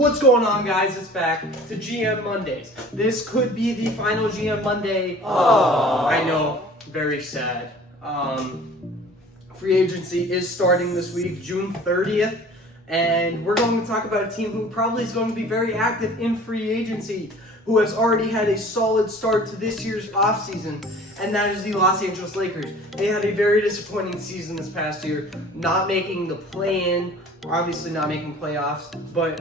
What's going on, guys? It's back to GM Mondays. This could be the final GM Monday. Aww. I know, very sad. Free agency is starting this week, June 30th, and we're going to talk about a team who probably is going to be very active in free agency, who has already had a solid start to this year's offseason, and that is the Los Angeles Lakers. They had a very disappointing season this past year, not making the play-in, obviously not making playoffs, but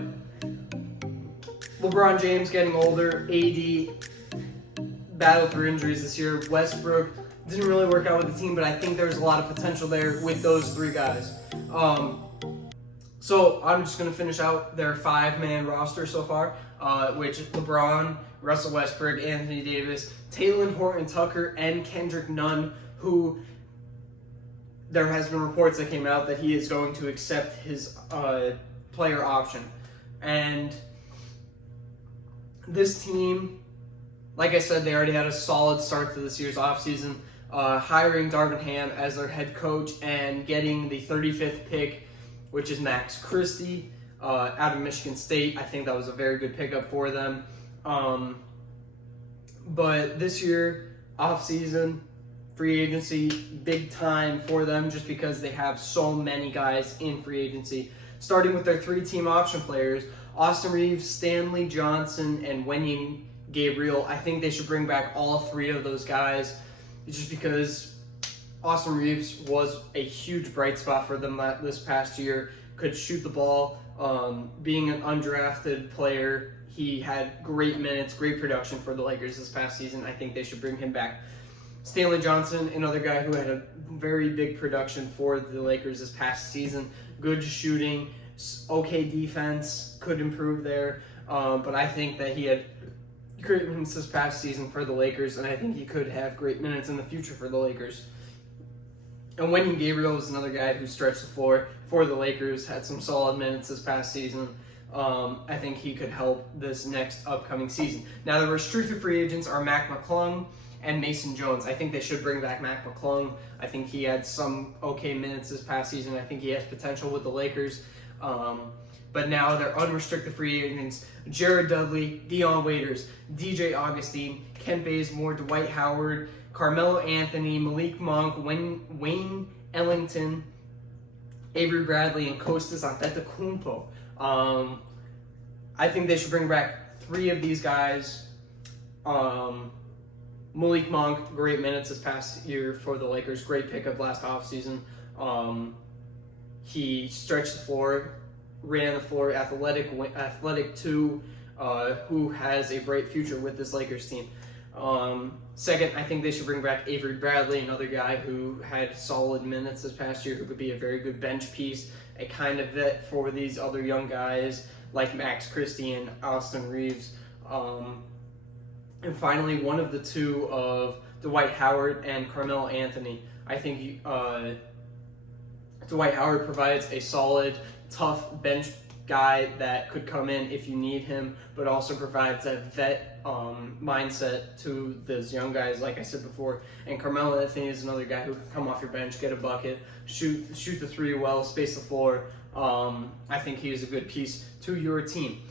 LeBron James getting older, AD battled through injuries this year, Westbrook didn't really work out with the team, but I think there's a lot of potential there with those three guys. So I'm just going to finish out their five-man roster so far, which LeBron, Russell Westbrook, Anthony Davis, Talen Horton-Tucker, and Kendrick Nunn, who there has been reports that came out that he is going to accept his player option. And this team, like I said, they already had a solid start to this year's offseason, hiring Darvin as their head coach and getting the 35th pick, which is Max Christie, out of Michigan State. I think that was a very good pickup for them. But this year, offseason, free agency, big time for them just because they have so many guys in free agency. Starting with their three-team option players, Austin Reeves, Stanley Johnson, and Wenyen Gabriel. I think they should bring back all three of those guys just because Austin Reeves was a huge bright spot for them this past year, could shoot the ball. Being an undrafted player, he had great minutes, great production for the Lakers this past season. I think they should bring him back. Stanley Johnson, another guy who had a very big production for the Lakers this past season. Good shooting, okay defense, could improve there. But I think that he had great minutes this past season for the Lakers, and I think he could have great minutes in the future for the Lakers. And Wenyen Gabriel is another guy who stretched the floor for the Lakers, had some solid minutes this past season. I think he could help this next upcoming season. Now, the restricted free agents are Mac McClung and Mason Jones. I think they should bring back Mac McClung. I think he had some okay minutes this past season. I think he has potential with the Lakers. But now they're unrestricted free agents: Jared Dudley, Dion Waiters, DJ Augustine, Kent Bazemore, Dwight Howard, Carmelo Anthony, Malik Monk, Wayne Ellington, Avery Bradley, and Kostas Antetokounmpo. I think they should bring back three of these guys. Malik Monk, great minutes this past year for the Lakers. Great pickup last offseason. He stretched the floor, ran the floor, athletic too, who has a bright future with this Lakers team. Second, I think they should bring back Avery Bradley, another guy who had solid minutes this past year, who could be a very good bench piece, a kind of vet for these other young guys like Max Christie and Austin Reeves. And finally, one of the two of Dwight Howard and Carmelo Anthony. I think Dwight Howard provides a solid, tough bench guy that could come in if you need him, but also provides that vet mindset to those young guys, like I said before. And Carmelo Anthony is another guy who can come off your bench, get a bucket, shoot the three well, space the floor. I think he is a good piece to your team.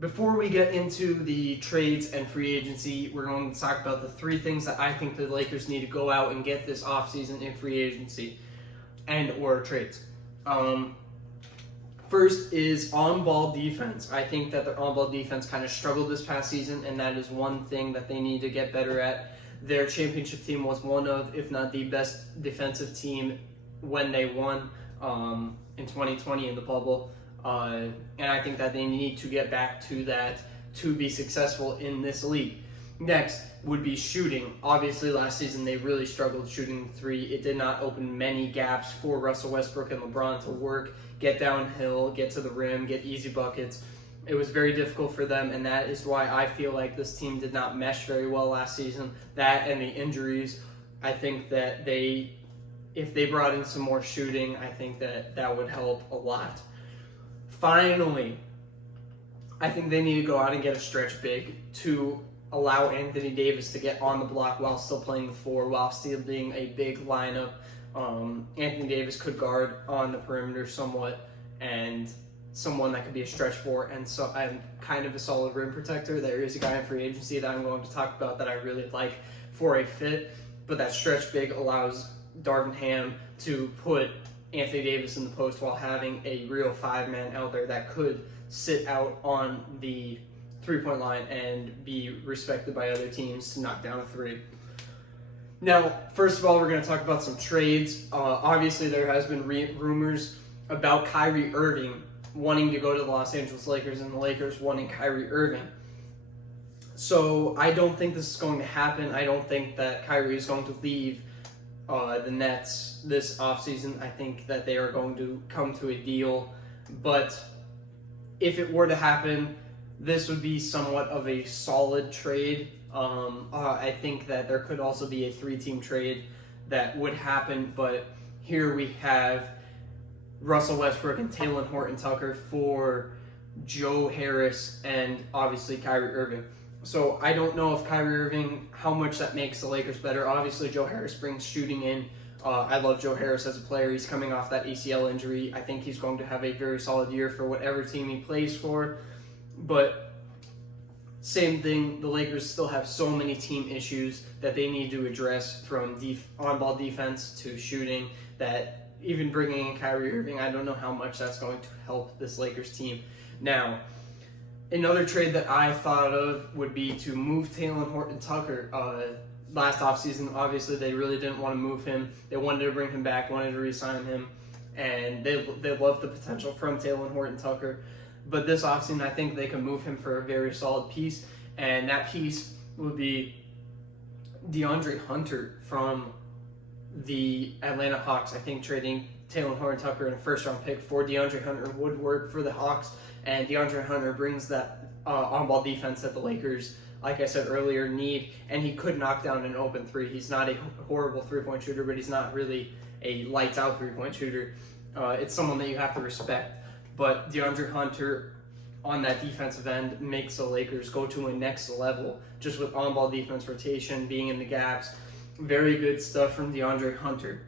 Before we get into the trades and free agency, we're going to talk about the three things that I think the Lakers need to go out and get this offseason in free agency and or trades. First is on-ball defense. I think that their on-ball defense kind of struggled this past season, and that is one thing that they need to get better at. Their championship team was one of, if not the best defensive team when they won in 2020 in the bubble. And I think that they need to get back to that to be successful in this league. Next would be shooting. Obviously, last season they really struggled shooting three. It did not open many gaps for Russell Westbrook and LeBron to work, get downhill, get to the rim, get easy buckets. It was very difficult for them, and that is why I feel like this team did not mesh very well last season. That and the injuries, I think that if they brought in some more shooting, I think that would help a lot. Finally, I think they need to go out and get a stretch big to allow Anthony Davis to get on the block while still playing the four, while still being a big lineup. Anthony Davis could guard on the perimeter somewhat, and someone that could be a stretch four and kind of a solid rim protector. There is a guy in free agency that I'm going to talk about that I really like for a fit, but that stretch big allows Darvin Ham to put Anthony Davis in the post while having a real 5-man out there that could sit out on the three-point line and be respected by other teams to knock down a three. Now, first of all, we're going to talk about some trades. Obviously, there has been rumors about Kyrie Irving wanting to go to the Los Angeles Lakers and the Lakers wanting Kyrie Irving. So I don't think this is going to happen. I don't think that Kyrie is going to leave the Nets this offseason. I think that they are going to come to a deal. But if it were to happen, this would be somewhat of a solid trade. I think that there could also be a 3-team trade that would happen. But here we have Russell Westbrook and Talen Horton-Tucker for Joe Harris and obviously Kyrie Irving. So I don't know if Kyrie Irving, how much that makes the Lakers better. Obviously, Joe Harris brings shooting in. I love Joe Harris as a player. He's coming off that ACL injury. I think he's going to have a very solid year for whatever team he plays for. But same thing, the Lakers still have so many team issues that they need to address, from on-ball defense to shooting, that even bringing in Kyrie Irving, I don't know how much that's going to help this Lakers team. Now, another trade that I thought of would be to move Talen Horton-Tucker. Last offseason, obviously, they really didn't want to move him. They wanted to bring him back, wanted to re-sign him, and they loved the potential from Talen Horton-Tucker. But this offseason, I think they can move him for a very solid piece, and that piece would be DeAndre Hunter from the Atlanta Hawks. I think trading Talen Horton-Tucker in a first-round pick for DeAndre Hunter would work for the Hawks, and DeAndre Hunter brings that on-ball defense that the Lakers, like I said earlier, need, and he could knock down an open three. He's not a horrible three-point shooter, but he's not really a lights-out three-point shooter. It's someone that you have to respect. But DeAndre Hunter on that defensive end makes the Lakers go to a next level, just with on-ball defense, rotation, being in the gaps. Very good stuff from DeAndre Hunter.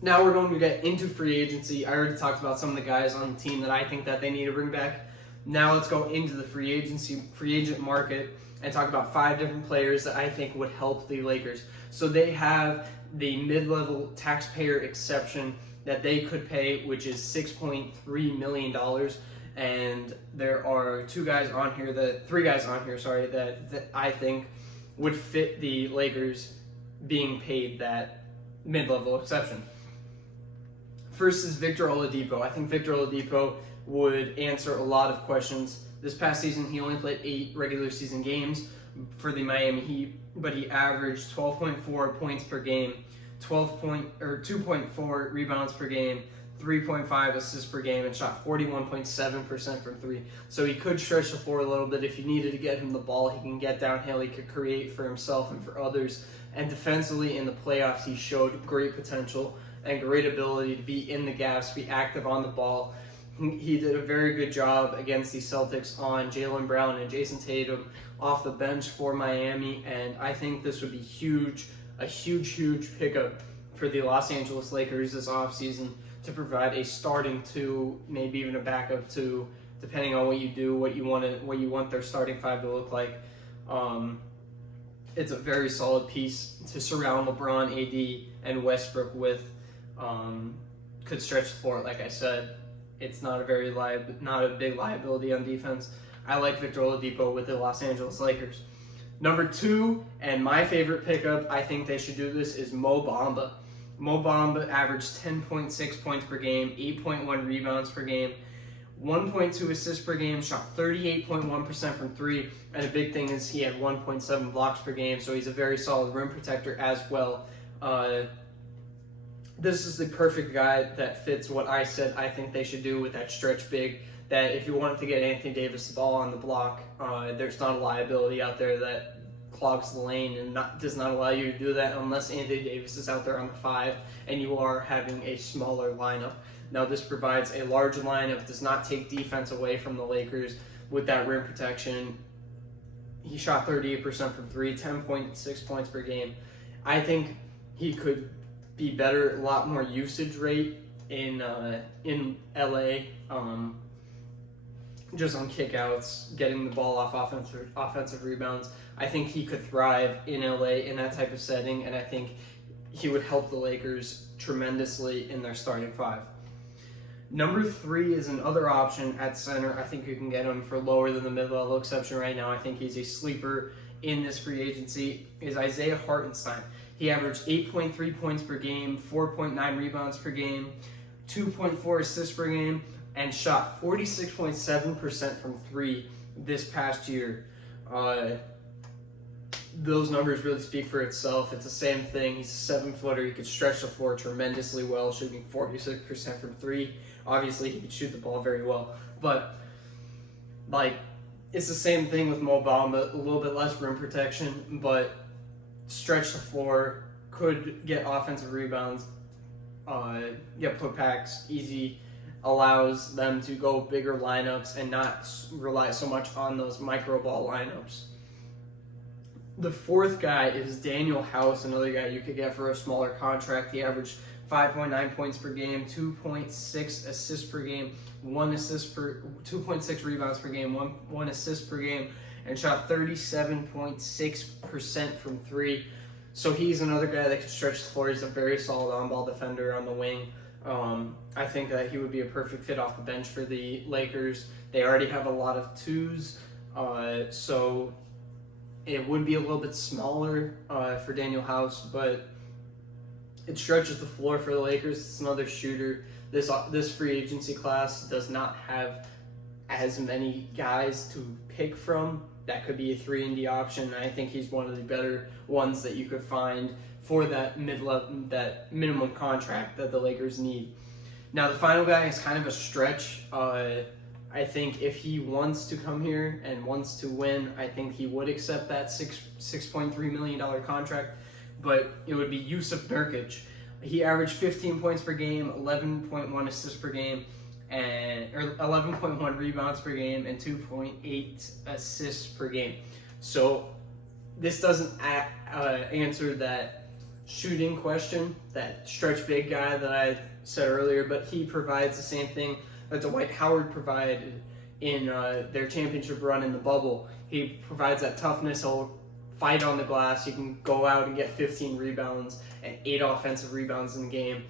Now we're going to get into free agency. I already talked about some of the guys on the team that I think that they need to bring back. Now let's go into the free agent market and talk about 5 different players that I think would help the Lakers. So they have the mid-level taxpayer exception that they could pay, which is $6.3 million. And there are 3 guys on here, that I think would fit the Lakers being paid that mid-level exception. First is Victor Oladipo. I think Victor Oladipo would answer a lot of questions. This past season, he only played 8 regular season games for the Miami Heat, but he averaged 12.4 points per game, 2.4 rebounds per game, 3.5 assists per game, and shot 41.7% from 3. So he could stretch the floor a little bit. If you needed to get him the ball, he can get downhill. He could create for himself and for others. And defensively in the playoffs, he showed great potential and great ability to be in the gaps, be active on the ball. He did a very good job against the Celtics on Jaylen Brown and Jason Tatum off the bench for Miami, and I think this would be a huge pickup for the Los Angeles Lakers this offseason to provide a starting 2, maybe even a backup 2, depending on what you do, what you want their starting 5 to look like. It's a very solid piece to surround LeBron, AD, and Westbrook with. Could stretch the floor, like I said. It's not a big liability on defense. I like Victor Oladipo with the Los Angeles Lakers. Number 2, and my favorite pickup, I think they should do this, is Mo Bamba. Mo Bamba averaged 10.6 points per game, 8.1 rebounds per game, 1.2 assists per game, shot 38.1% from 3, and a big thing is he had 1.7 blocks per game, so he's a very solid rim protector as well. This is the perfect guy that fits what I said I think they should do with that stretch big, that if you wanted to get Anthony Davis the ball on the block, there's not a liability out there that clogs the lane and does not allow you to do that unless Anthony Davis is out there on the 5 and you are having a smaller lineup. Now this provides a large lineup, does not take defense away from the Lakers with that rim protection. He shot 38% from 3, 10.6 points per game. I think he could be better, a lot more usage rate in LA, just on kickouts, getting the ball off offensive rebounds. I think he could thrive in LA in that type of setting, and I think he would help the Lakers tremendously in their starting five. Number 3 is another option at center. I think you can get him for lower than the mid-level exception right now. I think he's a sleeper in this free agency, is Isaiah Hartenstein. He averaged 8.3 points per game, 4.9 rebounds per game, 2.4 assists per game, and shot 46.7% from 3 this past year. Those numbers really speak for itself. It's the same thing. He's a 7-footer. He could stretch the floor tremendously well, shooting 46% from 3. Obviously, he could shoot the ball very well. But, it's the same thing with Mo Bamba. A little bit less rim protection, but stretch the floor, could get offensive rebounds, get putbacks easy, allows them to go bigger lineups and not rely so much on those micro ball lineups. The 4th guy is Daniel House, another guy you could get for a smaller contract. He averaged 5.9 points per game, 2.6 assists per game, 2.6 rebounds per game, one assist per game, and shot 37.6% from 3. So he's another guy that can stretch the floor. He's a very solid on-ball defender on the wing. I think that he would be a perfect fit off the bench for the Lakers. They already have a lot of 2s, so it would be a little bit smaller for Daniel House, but it stretches the floor for the Lakers. It's another shooter. This free agency class does not have as many guys to pick from. That could be a 3-and-D option. I think he's one of the better ones that you could find for that that minimum contract that the Lakers need. Now, the final guy is kind of a stretch. I think if he wants to come here and wants to win, I think he would accept that $6.3 million contract, but it would be Yusuf Nurkic. He averaged 15 points per game, 11.1 assists per game, and 11.1 rebounds per game, and 2.8 assists per game. So this doesn't answer that shooting question, that stretch big guy that I said earlier, but he provides the same thing that Dwight Howard provided in their championship run in the bubble. He provides that toughness. He'll fight on the glass. He can go out and get 15 rebounds and 8 offensive rebounds in the game.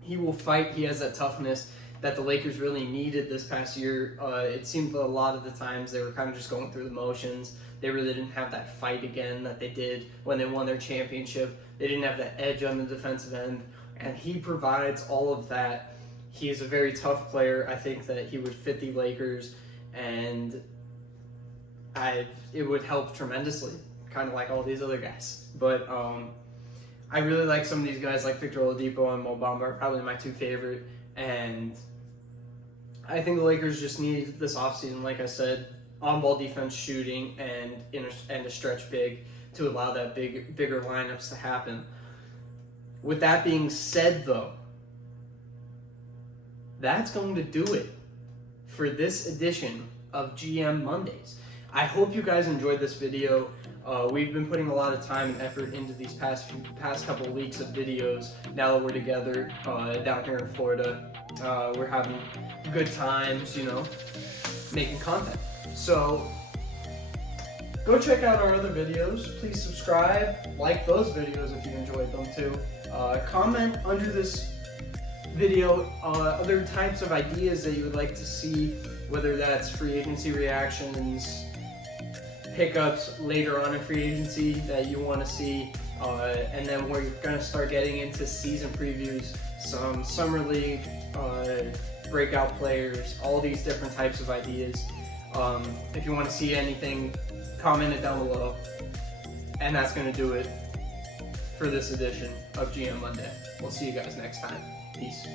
He will fight. He has that toughness that the Lakers really needed this past year. It seemed a lot of the times they were kind of just going through the motions. They really didn't have that fight again that they did when they won their championship. They didn't have that edge on the defensive end, and he provides all of that. He is a very tough player. I think that he would fit the Lakers, and it would help tremendously, kind of like all these other guys. But I really like some of these guys, like Victor Oladipo and Mo Bamba are probably my 2 favorite, and I think the Lakers just need this offseason, like I said, on-ball defense, shooting, and a stretch big to allow that bigger lineups to happen. With that being said, though, that's going to do it for this edition of GM Mondays. I hope you guys enjoyed this video. We've been putting a lot of time and effort into these past couple of weeks of videos. Now that we're together down here in Florida, we're having good times, making content. So go check out our other videos. Please subscribe, like those videos if you enjoyed them too. Comment under this video other types of ideas that you would like to see, whether that's free agency reactions, pickups later on in free agency that you want to see, and then we're going to start getting into season previews, some summer league, breakout players, all these different types of ideas. If you want to see anything, comment it down below. And that's going to do it for this edition of GM Monday. We'll see you guys next time. Peace.